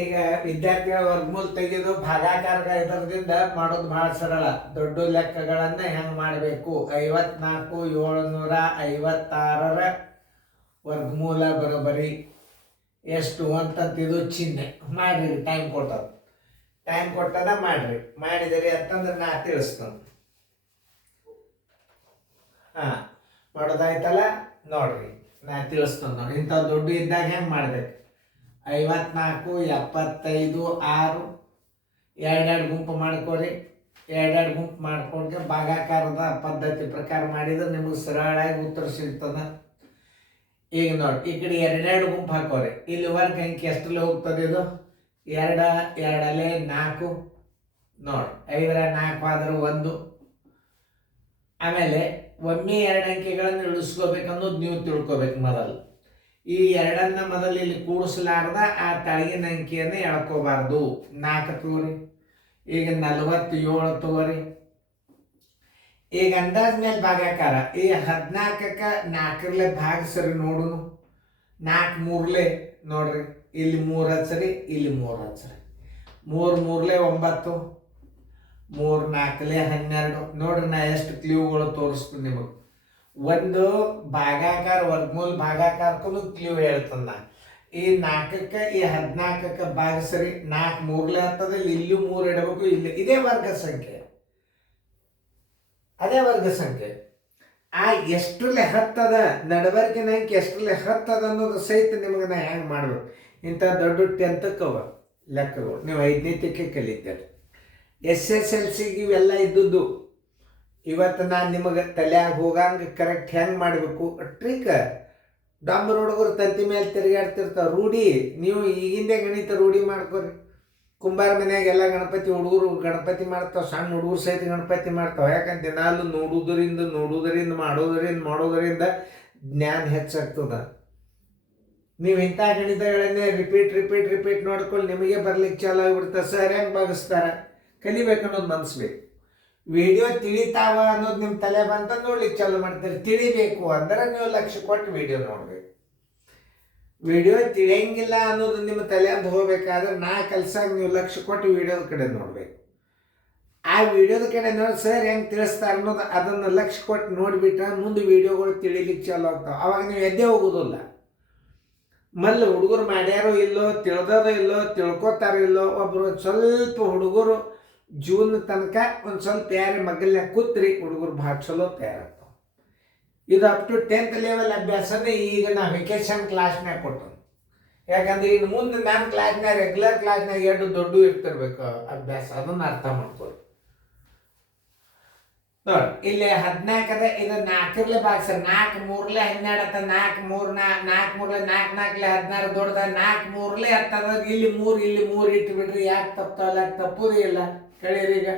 ಈಗ ವಿದ್ಯಾರ್ಥಿಗಳ ವರ್ಗಮೂಲ ತೆಗೆದು ಭಾಗಾಕಾರ ಇದರದಿಂದ ಮಾಡೋದು ಬಹಳ ಸರಳ. ದೊಡ್ಡ ಲೆಕ್ಕಗಳನ್ನ ಹೆಂಗ್ ಮಾಡಬೇಕು? 54,756ರ ವರ್ಗಮೂಲ ಬರೋಬರಿ ಎಷ್ಟು ಅಂತಂತ ಇದು ಚಿಹ್ನೆ ಮಾಡ್ರಿ. ಟೈಮ್ ಕೊಟ್ಟದ ಮಾಡ್ರಿ. ಮಾಡಿದಿರಿ ಅಂತಂದ್ರೆ ನಾ ತಿಳಿಸ್ತೇನೆ. ಮಾಡೋದಾಯ್ತಲ್ಲ ನೋಡ್ರಿ, ನಾ ತಿಳಿಸ್ತೇನೆ ನೋಡಿ. ಇಂಥ ದೊಡ್ಡ ಇದ್ದಾಗ ಹೆಂಗೆ ಮಾಡ್ಬೇಕು? 54, 75, 6 ಎರಡೆರಡು ಗುಂಪು ಮಾಡ್ಕೊರಿ. ಎರಡೆರಡು ಗುಂಪು ಮಾಡ್ಕೊಂಡ್ರೆ ಭಾಗಾಕಾರದ ಪದ್ಧತಿ ಪ್ರಕಾರ ಮಾಡಿದ್ರೆ ನಿಮಗೆ ಸರಳಾಗಿ ಉತ್ತರ ಸಿಗ್ತದ. ಈಗ ನೋಡಿ, ಈ ಕಡೆ ಎರಡೆರಡು ಗುಂಪು ಹಾಕೋರಿ. ಇಲ್ಲಿ ವರ್ಗ ಅಂಕಿ ಎಷ್ಟರಲ್ಲಿ ಹೋಗ್ತದೆ? ಇದು 2, 2 4 ನೋಡಿ. 5ರ 4 ಆದ್ರೆ 1. ಆಮೇಲೆ ಒಮ್ಮೆ 2 ಅಂಕಿಗಳನ್ನು ಇಳಿಸ್ಕೋಬೇಕನ್ನೋದು ನೀವು ತಿಳ್ಕೊಬೇಕು ಮೊದಲು. ಈ ಎರಡನ್ನ ಮೊದಲು ಇಲ್ಲಿ ಕೂಡಿಸಲಾರ್ದ ಆ ತಳಗಿನ ಅಂಕಿಯನ್ನು ಎಳ್ಕೋಬಾರ್ದು. 4 ತಗೋರಿ. ಈಗ 47 ತಗೋರಿ. ಈಗ ಅಂದಾಜ್ ಮೇಲೆ ಭಾಗಾಕಾರ. ಈ 14ಕ್ಕೆ 4ರಲ್ಲೇ ಭಾಗಿಸ್ರಿ ನೋಡುನು. 4 3ಲೆ ನೋಡ್ರಿ, ಇಲ್ಲಿ 3 ಹಚ್ಚ್ರಿ, ಇಲ್ಲಿ 3 ಹಚ್ಚ್ರಿ. 3 3ಲೆ 9, 3 4ಲೆ 12. ನೋಡ್ರಿ, ನಾ ಎಷ್ಟು ಕ್ಲೂಗಳು ತೋರಿಸ್ತೀನಿ ನಿಮಗೆ. ಒಂದು ಭಾಗಾಕಾರ ವರ್ಗಮೂಲ ಭಾಗಾಕಾರಕ್ಕೂ ಕ್ಲೂ ಹೇಳ್ತಂದ. ಈ 4ಕ್ಕೆ ಈ 14ಕ್ಕೆ ಭಾಗಿಸ್ರಿ. 4 3ಲೆ ಹತ್ತದ, ಇಲ್ಲಿ 3 ಇಡಬೇಕು. ಇಲ್ಲಿ ಇದೇ ವರ್ಗ ಸಂಖ್ಯೆ, ಅದೇ ವರ್ಗ ಸಂಖ್ಯೆ. ಆ ಎಷ್ಟರಲ್ಲೇ ಹತ್ತದ, ನಡಬರ್ಕಿನ ಅಂಕಿ ಎಷ್ಟರಲ್ಲೇ ಹತ್ತದ ಅನ್ನೋದು ಸಹಿತ ನಿಮಗೆ ನಾ ಹೆಂಗೆ ಮಾಡ್ಬೇಕು. ಇಂಥ ದೊಡ್ಡ 10ಕ್ಕವ ಲೆಕ್ಕಗಳು ನೀವು 5ನೇತಕ್ಕೆ ಕಲಿತೀರಿ. SSLCಗೆ ಇವೆಲ್ಲ ಇದ್ದದ್ದು. ಇವತ್ತು ನಾನು ನಿಮಗೆ ತಲೆಯಾಗ ಹೋಗಂಗೆ ಕರೆಕ್ಟ್ ಹೆಂಗೆ ಮಾಡಬೇಕು ಟ್ರಿಕ್. ಡಾಂಬರ್ ಹುಡುಗರು ತಂತಿ ಮೇಲೆ ತಿರುಗಾಡ್ತಿರ್ತಾವೆ. ರೂಢಿ ನೀವು ಈಗಿಂದೇ ಗಣಿತ ರೂಢಿ ಮಾಡ್ಕೊರಿ. ಕುಂಬಾರ ಮನೆಯಾಗೆಲ್ಲ ಗಣಪತಿ ಹುಡುಗರು ಗಣಪತಿ ಮಾಡ್ತಾವೆ. ಸಣ್ಣ ಹುಡುಗರು ಸಹಿತ ಗಣಪತಿ ಮಾಡ್ತಾವೆ. ಯಾಕಂದ್ರೆ ದಿನಾಲು ನೋಡುವುದರಿಂದ ಮಾಡೋದರಿಂದ ಜ್ಞಾನ ಹೆಚ್ಚಾಗ್ತದ. ನೀವು ಇಂಥ ಗಣಿತಗಳನ್ನೇ ರಿಪೀಟ್ ನೋಡ್ಕೊಂಡು ನಿಮಗೆ ಬರ್ಲಿಕ್ಕೆ ಚಾಲು ಆಗಿಬಿಡ್ತಾರೆ. ಸರ್ ಹೆಂಗೆ ಭಾಗಿಸ್ತಾರೆ ಕಲಿಬೇಕು ಅನ್ನೋದು ಮನಸ್ಬೇಕು. ವಿಡಿಯೋ ತಿಳಿತಾವ ಅನ್ನೋದು ನಿಮ್ಮ ತಲೆ ಬಂತ ನೋಡ್ಲಿಕ್ಕೆ ಚಾಲು ಮಾಡ್ತೀರಿ. ತಿಳಿಬೇಕು ಅಂದ್ರೆ ನೀವು ಲಕ್ಷ್ಯ ಕೊಟ್ಟು ವಿಡಿಯೋ ನೋಡ್ಬೇಕು. ವಿಡಿಯೋ ತಿಳಿಯಂಗಿಲ್ಲ ಅನ್ನೋದು ನಿಮ್ಮ ತಲೆ ಅಂತ ಹೋಗ್ಬೇಕಾದ್ರೆ ನಾ ಕಲ್ಸಾಗ ನೀವು ಲಕ್ಷ್ಯ ಕೊಟ್ಟು ವಿಡಿಯೋದ ಕಡೆ ನೋಡ್ಬೇಕು. ಆ ವಿಡಿಯೋದ ಕಡೆ ನೋಡಿ ಸರ್ ಹೆಂಗೆ ತಿಳಿಸ್ತಾರೆ ಅನ್ನೋದು ಅದನ್ನು ಲಕ್ಷ್ಯ ಕೊಟ್ಟು ನೋಡಿಬಿಟ್ರೆ ಮುಂದೆ ವಿಡಿಯೋಗಳು ತಿಳಿಲಿಕ್ಕೆ ಚಾಲು ಆಗ್ತಾವೆ. ಅವಾಗ ನೀವು ಎದ್ದೇ ಹೋಗೋದಿಲ್ಲ. ಮಲ್ಲ ಹುಡುಗರು ಮಾಡ್ಯಾರೋ ಇಲ್ಲೋ, ತಿಳಿದೋ ಇಲ್ಲೋ, ತಿಳ್ಕೊತಾರೋ ಇಲ್ಲೋ, ಒಬ್ಬರು ಸ್ವಲ್ಪ ಹುಡುಗರು ಜೂನ್ ತನಕ ಒಂದು ಸ್ವಲ್ಪ ಯಾರೇ ಮಗಲ್ನಾಗ ಕೂತ್ರಿ ಹುಡುಗರು ಭಾಳ ಚಲೋ ತಯಾರಾಗ್ತಾವೆ. ಇದು ಅಪ್ ಟು 10th ಲೆವೆಲ್ ಅಭ್ಯಾಸನೇ ಈಗ ನಾವು ವೆಕೇಶನ್ ಕ್ಲಾಸ್ನಾಗ ಕೊಟ್ಟು. ಯಾಕಂದ್ರೆ ಇನ್ನು ಮುಂದೆ ನಾನು ಕ್ಲಾಸ್ನಾಗ ರೆಗ್ಯುಲರ್ ಕ್ಲಾಸ್ನಾಗ ಎರಡು ದೊಡ್ಡ ಇರ್ತಿರ್ಬೇಕು ಅಭ್ಯಾಸ. ಅದನ್ನು ಅರ್ಥ ಮಾಡ್ಕೊಳ್ಳಿ. ನೋಡಿ, ಇಲ್ಲಿ 14 ಅದ. ಇದು 4ರಲ್ಲೇ ಭಾಗಿಸ್ರಿ. 4 3ಲೆ 12 ಅತ್ತ. 4 3 4 4ಲೆ 16 ದೊಡ್ಡದ. 4 3ಲೆ 10 ಇಲ್ಲಿ 3 ಇಟ್ಟು ಬಿಡ್ರಿ. ಯಾಕೆ ತಪ್ಪಾಗಲ್ಲ? ತಪ್ಪುದೇ ಇಲ್ಲ. ಕೇಳಿರಿ. ಈಗ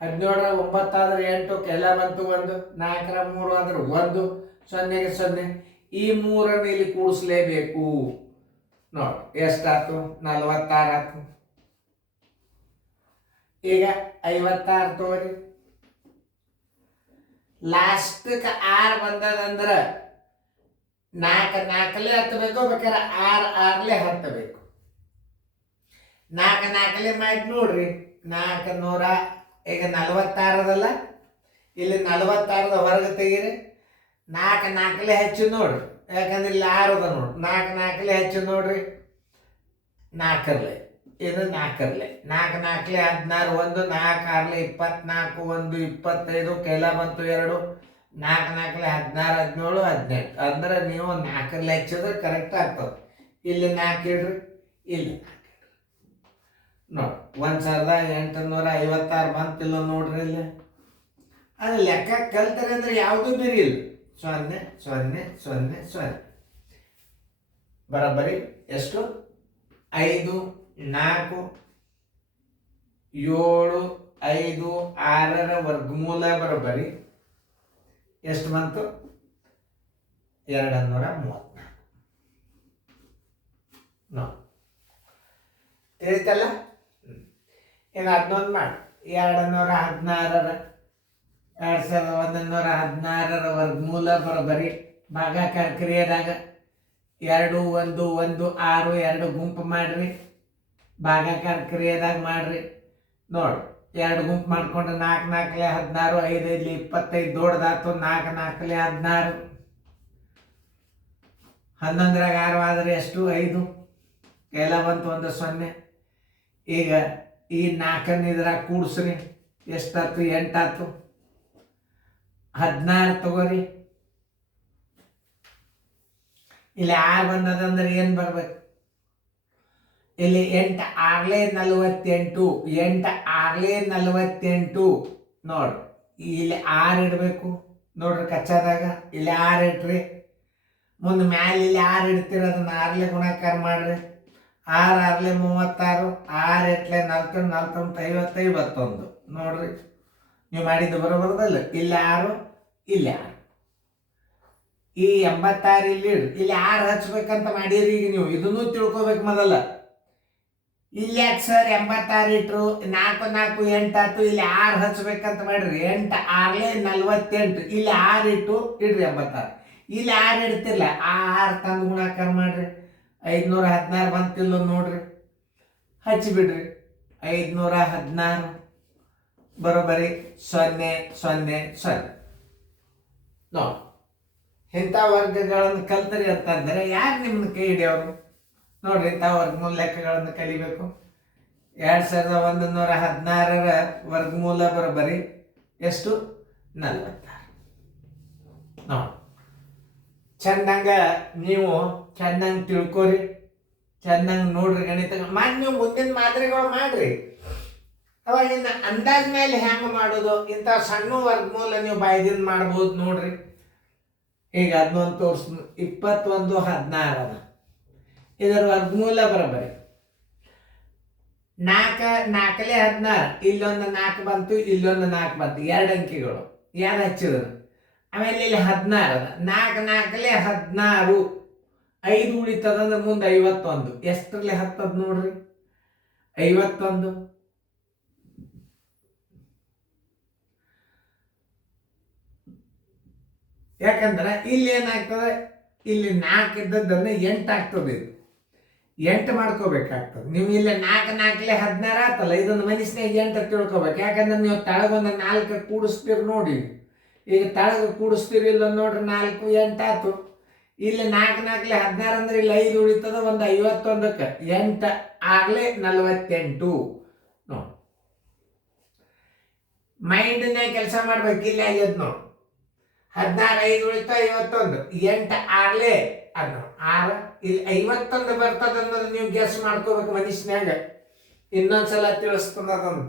17ರ 9 ಆದ್ರೆ 8 ಎಲ್ಲ ಬಂತು 1. 4ರ 3 ಆದ್ರೆ 1, 0ಗೆ 0. ಈ 3ಅನ್ನು ಇಲ್ಲಿ ಕೂಡಿಸ್ಲೇಬೇಕು. ನೋಡಿ ಎಷ್ಟಾಯ್ತು? 46 ಆಯ್ತು. ಈಗ 56 ತಗೋರಿ. ಲಾಸ್ಟಕ್ಕೆ 6 ಬಂದದಂದ್ರೆ 4 4ಲೆ ಹತ್ತಬೇಕು. ಬೇಕಾದ್ರೆ 6 6ಲೆ ಹತ್ತಬೇಕು. 4 4ಲೆ ಮಾಡಿ ನೋಡ್ರಿ. 400. ಈಗ 46 ಅದಲ್ಲ, ಇಲ್ಲಿ 46ದ ಹೊರಗೆ ತೆಗೀರಿ. 4 4ಲೆ ಹೆಚ್ಚು ನೋಡ್ರಿ. ಯಾಕಂದ್ರೆ ಇಲ್ಲಿ 6 ಅದ ನೋಡ್ರಿ. 4 4ಲೆ ಹೆಚ್ಚು ನೋಡ್ರಿ. 4ರಲ್ಲೇ ಇದು 4ರಲ್ಲೇ. 4 4ಲೆ 16 1, 4 6ಲೆ 24 1 25 ಕೆಲ ಬಂತು 2. 4 4ಲೆ 16 17 18. ಅಂದ್ರೆ ನೀವು 4ರಲ್ಲೇ ಹೆಚ್ಚಿದ್ರೆ ಕರೆಕ್ಟ್ ಆಗ್ತದೆ. ಇಲ್ಲಿ 4 ಇಡ್ರಿ, ಇಲ್ಲಿ 4 ಇಡ್ರಿ. ನೋಡಿ 1856 ಬಂತಿಲ್ಲ ನೋಡ್ರಿ. ಇಲ್ಲಿ ಅದು ಲೆಕ್ಕ ಕಲ್ತಾರೆ ಅಂದ್ರೆ ಯಾವುದೂ ಬೇರೆ ಇಲ್ಲ. 0 0 0 0 ಬರೋಬ್ಬರಿ ಎಷ್ಟು? 5 4 7 5 6ರ ವರ್ಗಮೂಲ ಬರೋಬ್ಬರಿ ಎಷ್ಟು ಬಂತು? 234. ತಿಳಿತಲ್ಲ? ಇನ್ನು 11 ಮಾಡಿ. 2116ರ ವರ್ಗಮೂಲ ಬರೋಬ್ಬರಿ ಭಾಗಾಕಾರ ಕ್ರಿಯೆದಾಗ 2 1 1 6 2 ಗುಂಪು ಮಾಡ್ರಿ. ಭಾಗಾಕಾರ ಕ್ರಿಯೆದಾಗ ಮಾಡ್ರಿ. ನೋಡಿ, 2 ಗುಂಪು ಮಾಡ್ಕೊಂಡು 4 4 16, 5 5 25 ದೊಡ್ಡದಾತು. 4 4 16, 11ರಾಗ 6 ಆದರೆ ಎಷ್ಟು? 5. ಎಲ್ಲ ಬಂತು, 1 0. ಈಗ ಈ 4 ಇದ್ರಾಗ ಕೂಡಿಸ್ರಿ, ಎಷ್ಟಾಯ್ತು? 8 ಆಯ್ತು. 16 ತಗೋರಿ. ಇಲ್ಲಿ 6 ಬಂದದಂದ್ರೆ ಏನು ಬರ್ಬೇಕು? ಇಲ್ಲಿ 8 6 48, 8 6 48. ನೋಡ್ರಿ, ಇಲ್ಲಿ 6 ಇಡಬೇಕು. ನೋಡ್ರಿ ಕಚ್ಚಾದಾಗ ಇಲ್ಲಿ 6 ಇಟ್ರಿ. ಮುಂದೆ ಮ್ಯಾಲೆ ಇಲ್ಲಿ 6 ಇಡ್ತೀರ, ಅದನ್ನ 6 ಗುಣಾಕಾರ ಮಾಡ್ರಿ. 6 6 36, 6 8 40, 40 50, 51. ನೋಡ್ರಿ, ನೀವು ಮಾಡಿದ್ದು ಬರೋಬರದಲ್ಲ. ಇಲ್ಲಿ 6, ಇಲ್ಲಿ 6. ಈ 86 ಇಲ್ಲಿ ಇಡ್ರಿ. ಇಲ್ಲಿ 6 ಹಚ್ಬೇಕಂತ ಮಾಡಿರಿ. ಈಗ ನೀವು ಇದನ್ನು ತಿಳ್ಕೊಬೇಕು ಮೊದಲ. ಇಲ್ಲಿ ಯಾಕೆ ಸರ್ 86 ಇಟ್ರು? 4 4 8 ಆಯ್ತು. ಇಲ್ಲಿ 6 ಹಚ್ಬೇಕಂತ ಮಾಡ್ರಿ. 8 6 48. ಇಲ್ಲಿ 6 ಇಟ್ಟು ಇಡ್ರಿ 86. ಇಲ್ಲಿ 6 ಇಡ್ತಿರ್ಲ, 6 ತಂದು ಗುಣಾಕಾರ ಮಾಡ್ರಿ. 516 ಬಂತಿಲ್ಲ ನೋಡ್ರಿ, ಹಚ್ಚಿಬಿಡ್ರಿ. 516 ಬರೋಬರಿ 0 0 0. ನೋಡಿ, ಇಂಥ ವರ್ಗಗಳನ್ನು ಕಲ್ತರಿ ಅಂತಂದರೆ ಯಾರು ನಿಮ್ಮನ್ನ ಕೈ ಹಿಡಿಯೋರು? ನೋಡ್ರಿ, ಇಂಥ ವರ್ಗಮೂಲ ಲೆಕ್ಕಗಳನ್ನು ಕಲಿಬೇಕು. 2116ರ ವರ್ಗಮೂಲ ಬರೋಬರಿ ಎಷ್ಟು? 46. ನೋಡಿ, ಚೆಂದಂಗ ನೀವು ಚೆಂದಂಗೆ ತಿಳ್ಕೊರಿ, ಚೆಂದಂಗೆ ನೋಡ್ರಿ ಗಣಿತ. ಮಾಡಿ ನೀವು ಮುಂದಿನ ಮಾದರಿಗಳು ಮಾಡ್ರಿ. ಅವಾಗಿನ ಅಂದಾಜ ಮೇಲೆ ಹೆಂಗೆ ಮಾಡೋದು? ಇಂಥ ಸಣ್ಣ ವರ್ಗಮೂಲ ನೀವು ಬಾಯ್ದಿಂದ ಮಾಡ್ಬೋದು ನೋಡ್ರಿ. ಈಗ ಅದನ್ನೊಂದು ತೋರಿಸ್. 21 16 ಅದ. ಇದರ ವರ್ಗಮೂಲ ಬರೋಬರಿ 4 4 16. ಇಲ್ಲೊಂದು 4 ಬಂತು, ಇಲ್ಲೊಂದು 4 ಬಂತು. 2 ಅಂಕಿಗಳು ಯಾರು ಹಚ್ಚಿದ್ರು. ಆಮೇಲೆ ಇಲ್ಲಿ 16 ಅದ. 4 4 16, 5 ಉಳಿತದಂದ್ರೆ ಮುಂದೆ 51. ಎಷ್ಟರಲ್ಲಿ ಹತ್ತದ ನೋಡ್ರಿ? 51. ಯಾಕಂದ್ರೆ ಇಲ್ಲಿ ಏನಾಗ್ತದೆ? ಇಲ್ಲಿ 4 ಇದ್ದದ್ದನ್ನು 8 ಆಗ್ತದೆ. ಇದು 8 ಮಾಡ್ಕೋಬೇಕಾಗ್ತದೆ. ನೀವು ಇಲ್ಲಿ 4 4 16 ಆತಲ್ಲ, ಇದೊಂದು ಮನುಷ್ಯನಾಗ 8 ತಿಳ್ಕೊಬೇಕು. ಯಾಕಂದ್ರೆ ನೀವು ತಳಗೊಂದು 4 ಕೂಡಿಸ್ತೀರಿ ನೋಡಿ. ಈಗ ತಳಗ ಕೂಡಿಸ್ತೀರಿ, ಇಲ್ಲ ನೋಡ್ರಿ, 4 8 ಆಯ್ತು. ಇಲ್ಲಿ 4 4 16 ಅಂದ್ರೆ ಇಲ್ಲಿ 5 ಉಳಿತದ, ಒಂದು 51ಕ್ಕೆ 8 6 48. ನೋಡಿ, ಮೈಂಡ್ನಾಗ ಕೆಲಸ ಮಾಡ್ಬೇಕು. ಇಲ್ಲಿ ಆಗ್ಯದ ನೋಡಿ, 16 5 ಉಳಿತ 51, 8 6 ಅದು 6. ಇಲ್ಲಿ 51 ಬರ್ತದ ಅನ್ನೋದು ನೀವು ಗೆಸ್ ಮಾಡ್ಕೋಬೇಕು ಮನುಷ್ಯನಾಗ. ಇನ್ನೊಂದ್ಸಲ ತಿಳಿಸ್ತದ. ಅದನ್ನು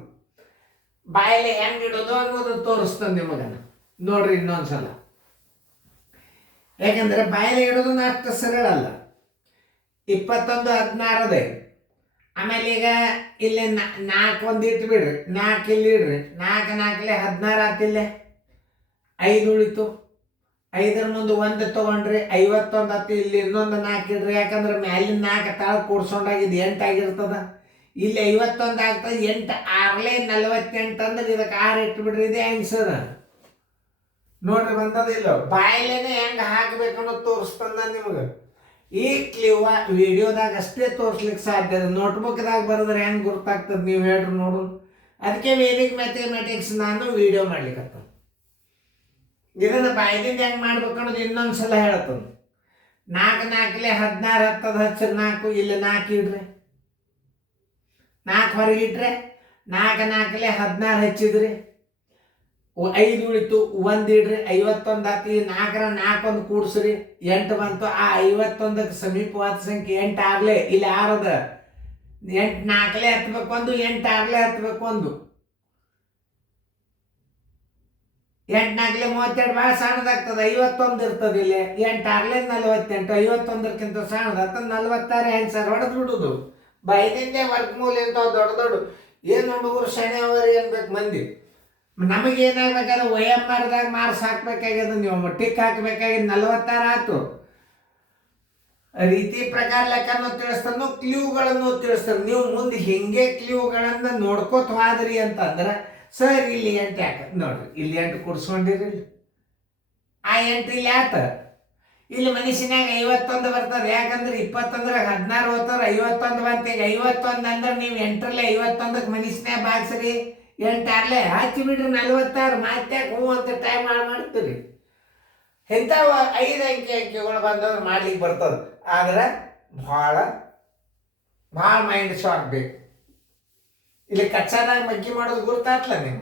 ಬಾಯಲ್ಲಿ ಹೆಂಗ್ ಇಡೋದು ಅನ್ನೋದು ತೋರಿಸ್ತದೆ ನಿಮಗನ. ನೋಡ್ರಿ ಇನ್ನೊಂದ್ಸಲ. ಯಾಕಂದ್ರೆ ಬಾಯಲ್ಲಿ ಇಡೋದು ಅಷ್ಟು ಸರಳ ಅಲ್ಲ. 21 16 ಅದೇ. ಆಮೇಲೆ ಈಗ ಇಲ್ಲಿ 4 ಒಂದು ಇಟ್ಟು ಬಿಡ್ರಿ, 4 ಇಲ್ಲಿ ಇಡ್ರಿ. 4 4 16 ಆತಿಲ್ಲ, 5 ಉಳಿತು. 5ರ ಮುಂದೆ 1 ತಗೊಂಡ್ರಿ, 51 ಆತು. ಇಲ್ಲಿ ಇನ್ನೊಂದು 4 ಇಡ್ರಿ. ಯಾಕಂದ್ರೆ ಮ್ಯಾಲಿನ 4 ತಾಳು ಕೂಡ್ಸೊಂಡಾಗಿದ್ದು 8 ಆಗಿರ್ತದ. ಇಲ್ಲಿ 51 ಆಗ್ತದೆ. 8 6 48 ಅಂದ್ರೆ ಇದಕ್ಕೆ 6 ಇಟ್ಟು ಬಿಡ್ರಿ. ಇದೇ ಆನ್ಸರ್. ನೋಡ್ರಿ ಬಂದದಿಲ್ಲ. ಬಾಯಲ್ಲೇನೆ ಹೆಂಗೆ ಹಾಕ್ಬೇಕು ಅನ್ನೋದು ತೋರಿಸ್ತಂದ ನಿಮಗೆ. ಈ ಕ್ಲಿವ ವಿಡಿಯೋದಾಗ ಅಷ್ಟೇ ತೋರಿಸ್ಲಿಕ್ಕೆ ಸಾಧ್ಯ. ನೋಟ್ಬುಕ್ದಾಗ ಬರೆದ್ರೆ ಹೆಂಗೆ ಗುರ್ತಾಗ್ತದೆ ನೀವು ಹೇಳ್ರಿ ನೋಡು. ಅದಕ್ಕೆ ವೇದಿಕ್ ಮ್ಯಾಥಮೆಟಿಕ್ಸ್ ನಾನು ವಿಡಿಯೋ ಮಾಡ್ಲಿಕ್ಕತ್ತ. ಇದನ್ನು ಬಾಯ್ದಿಂದ ಹೆಂಗೆ ಮಾಡ್ಬೇಕು ಅನ್ನೋದು ಇನ್ನೊಂದ್ಸಲ ಹೇಳ್ತದೆ. 4 4 16 ಹತ್ತದ ಹಚ್ಚಿರಿ. 4 ಇಲ್ಲಿ 4 ಇಡ್ರಿ. 4 ಹೊರಗಿಟ್ರೆ 4 4 16 ಹಚ್ಚಿದ್ರಿ. 5 ಉಳಿತು, 1 ಇಡ್ರಿ. 51 ಆತು. ಈ 4ರ 4 ಒಂದು ಕೂಡಿಸ್ರಿ, 8 ಬಂತು. ಆ 51ಕ್ಕೆ ಸಮೀಪವಾದ ಸಂಖ್ಯೆ 8 ಆಗ್ಲೇ. ಇಲ್ಲಿ 6 ಅದ. 8 4 ಹತ್ಬೇಕು ಒಂದು, 8 6 ಹತ್ಬೇಕು ಒಂದು. 8 4 32 ಭಾಳ ಸಣ್ಣದಾಗ್ತದೆ. 51 ಇರ್ತದೆ ಇಲ್ಲಿ. 8 6 48, 51ಕ್ಕಿಂತ ಸಣ್ಣದಾಗ್ತದೆ. 46 ಆನ್ಸರ್ ಹೊಡೆದು ಬಿಡುದು. ಬೈದಿಂದೆ ವರ್ಗಮೂಲ ಇಂಥವು ದೊಡ್ಡ ದೊಡ್ಡ ಏನು ಹುಡುಗರು ಶನಿ ಅವರಿ ಅನ್ಬೇಕು ಮಂದಿ. ನಮಗೇನಾಗಬೇಕಾದ್ರೆ OMRದಾಗ ಮಾರ್ಕ್ಸ್ ಹಾಕ್ಬೇಕಾಗ್ಯದ. ನೀವು ಟಿಕ್ ಹಾಕ್ಬೇಕಾಗಿದ್ದು 46 ಆಯ್ತು. ರೀತಿ ಪ್ರಕಾರ ಲೆಕ್ಕನೂ ತಿಳಿಸ್ತಾನು, ಕ್ಲೂಗಳನ್ನು ತಿಳಿಸ್ತಾರೆ. ನೀವು ಮುಂದೆ ಹಿಂಗೆ ಕ್ಲೂಗಳನ್ನು ನೋಡ್ಕೋತ ಹೋದ್ರಿ ಅಂತಂದ್ರೆ ಸರ್ ಇಲ್ಲಿ 8 ಯಾಕೆ ನೋಡ್ರಿ, ಇಲ್ಲಿ 8 ಕೂಡಿಸ್ಕೊಂಡಿರಿ. ಆ 8 ಇಲ್ಲಿ ಆತ. ಇಲ್ಲಿ ಮನುಷ್ಯನಾಗ 51 ಬರ್ತದೆ. ಯಾಕಂದ್ರೆ 20 ಅಂದ್ರೆ 16 ಓದ್ತಾರ, 51 ಬಂತ. ಈಗ 51 ಅಂದ್ರೆ ನೀವು 8ರಲ್ಲಿ 51ಕ್ಕೆ ಮನುಷ್ಯನಾಗ ಬಾಗ್ಸ್ರಿ, 8 ಹಚ್ಚಿ ಬಿಡ್ರಿ 46. ಮಾತ್ಯಾಕೆ ಹ್ಞೂ ಅಂತ ಟೈಮ್ ಮಾಡ್ತೀರಿ. ಇಂಥವು 5 ಅಂಕಿಗಳು ಬಂದವ್ರು ಮಾಡ್ಲಿಕ್ಕೆ ಬರ್ತದೆ. ಆದ್ರೆ ಭಾಳ ಮೈಂಡ್ ಶಾಕ್ ಬೇಕು. ಇಲ್ಲಿ ಕಚ್ಚಾದಾಗ ಮಗ್ಗಿ ಮಾಡೋದು ಗುರ್ತಾತ್ಲ ನೀವು.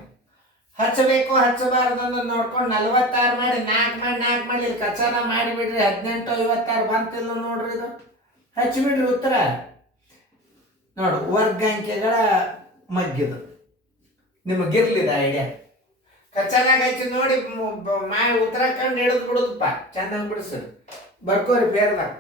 ಹಚ್ಚಬೇಕು ಹಚ್ಚಬಾರ್ದು ಅನ್ನೋದು ನೋಡ್ಕೊಂಡು 46 ಮಾಡಿ 4 ಮಾಡಿ ಇಲ್ಲಿ ಕಚ್ಚಾನ ಮಾಡಿಬಿಡ್ರಿ. 18 56 ಬಂತಿಲ್ಲ ನೋಡ್ರಿ. ಇದು ಹಚ್ಚಿಬಿಡ್ರಿ ಉತ್ತರ. ನೋಡು, ವರ್ಗ ಅಂಕೆಗಳ ಮಗ್ಗಿದು ನಿಮಗಿರ್ಲಿದ ಐಡಿಯಾ. ಕಚ್ಚಾದಾಗ ಹಚ್ಚಿ ನೋಡಿ ಮಾಡಿ ಉತ್ತರ ಕಂಡು ಹಿಡಿದು ಬಿಡುದಪ್ಪ. ಚೆನ್ನಾಗಿ ಬಿಡಿಸ್ರಿ, ಬರ್ಕೋರಿ ಪೇರ್ದಾಗ.